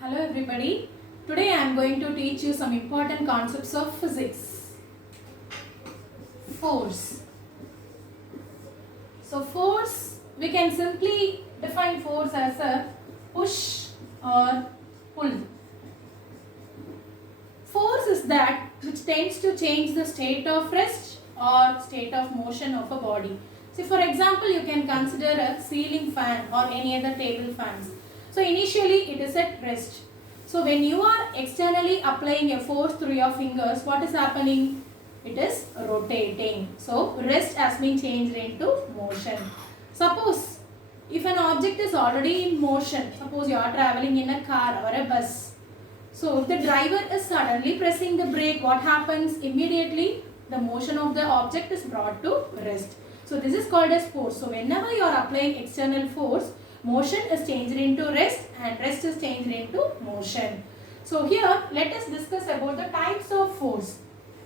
Hello everybody. Today I am going to teach you some important concepts of physics. Force. So force, we can simply define force as a push or pull. Force is that which tends to change the state of rest or state of motion of a body. So for example, you can consider a ceiling fan or any other table fans. So initially it is at rest. So when you are externally applying a force through your fingers, what is happening? It is rotating. So rest has been changed into motion. Suppose if an object is already in motion, suppose you are traveling in a car or a bus. So if the driver is suddenly pressing the brake, what happens? Immediately the motion of the object is brought to rest. So this is called as force. So whenever you are applying external force, motion is changed into rest and rest is changed into motion. So here let us discuss about the types of force.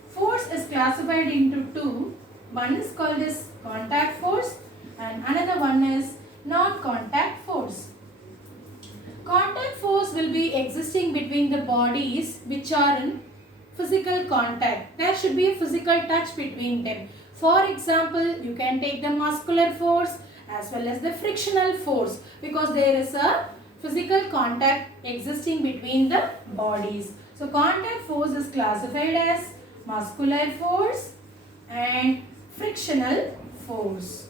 Force is classified into two. One is called as contact force and another one is non-contact force. Contact force will be existing between the bodies which are in physical contact. There should be a physical touch between them. For example, you can take the muscular force as well as the frictional force because there is a physical contact existing between the bodies. So contact force is classified as muscular force and frictional force.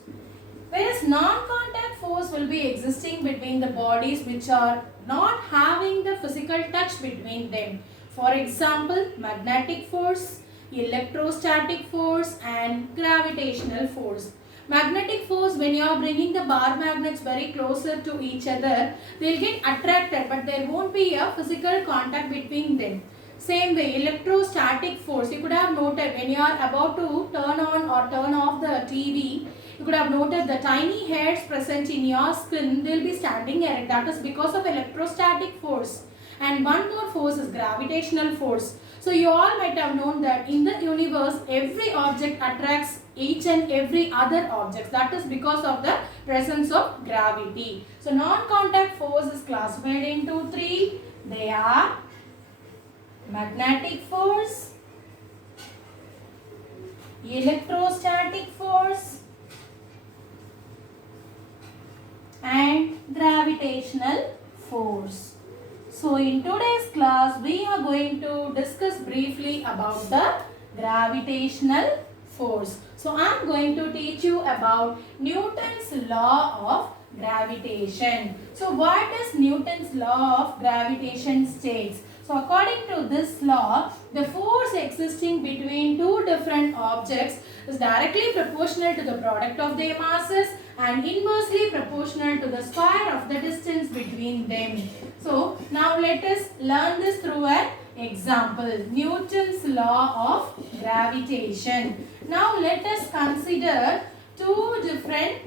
Whereas non-contact force will be existing between the bodies which are not having the physical touch between them. For example, magnetic force, electrostatic force and gravitational force. Magnetic force, when you are bringing the bar magnets very closer to each other, they will get attracted but there won't be a physical contact between them. Same way, electrostatic force, you could have noted when you are about to turn on or turn off the TV, you could have noted the tiny hairs present in your skin, they will be standing erect. That is because of electrostatic force. And one more force is gravitational force. So you all might have known that in the universe, every object attracts each and every other object. That is because of the presence of gravity. So non-contact force is classified into three. They are magnetic force, electrostatic force and gravitational force. So in today's class, we are going to discuss briefly about the gravitational force. So I am going to teach you about Newton's law of gravitation. So what does Newton's law of gravitation states? So according to this law, the force existing between two different objects is directly proportional to the product of their masses and inversely proportional to the square of the distance between them. So now let us learn this through an example. Newton's law of gravitation. Now let us consider two different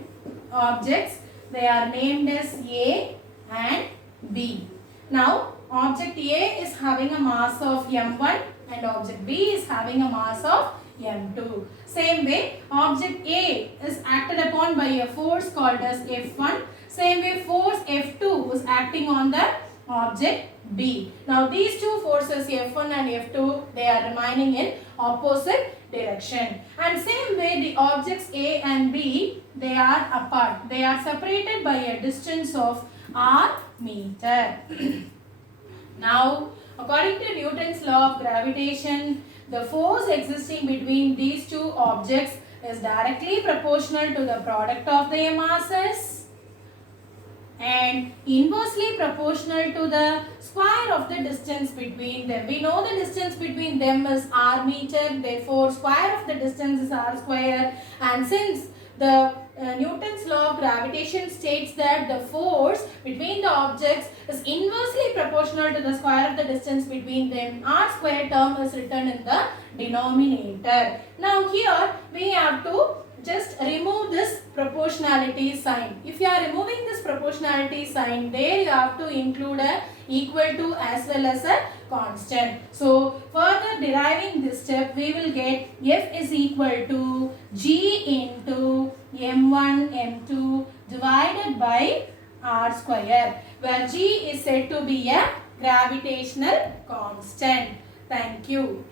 objects. They are named as A and B. Now object A is having a mass of m1 and object B is having a mass of m2. Same way, object A is acted upon by a force called as F1. Same way, force F2 is acting on the object B. Now these two forces F1 and F2, they are remaining in opposite direction. And same way, the objects A and B, they are apart. They are separated by a distance of r meter. Now, according to Newton's law of gravitation, the force existing between these two objects is directly proportional to the product of their masses and inversely proportional to the square of the distance between them. We know the distance between them is r meter, therefore square of the distance is r square, and since the Newton's law of gravitation states that the force between the objects is inversely proportional to the square of the distance between them. R square term is written in the denominator. Now here we have to just remove this proportionality sign. If you are removing this proportionality sign, there you have to include a equal to as well as a constant. So further deriving this step, we will get F is equal to G into m1 m2 divided by r square, where G is said to be a gravitational constant. Thank you.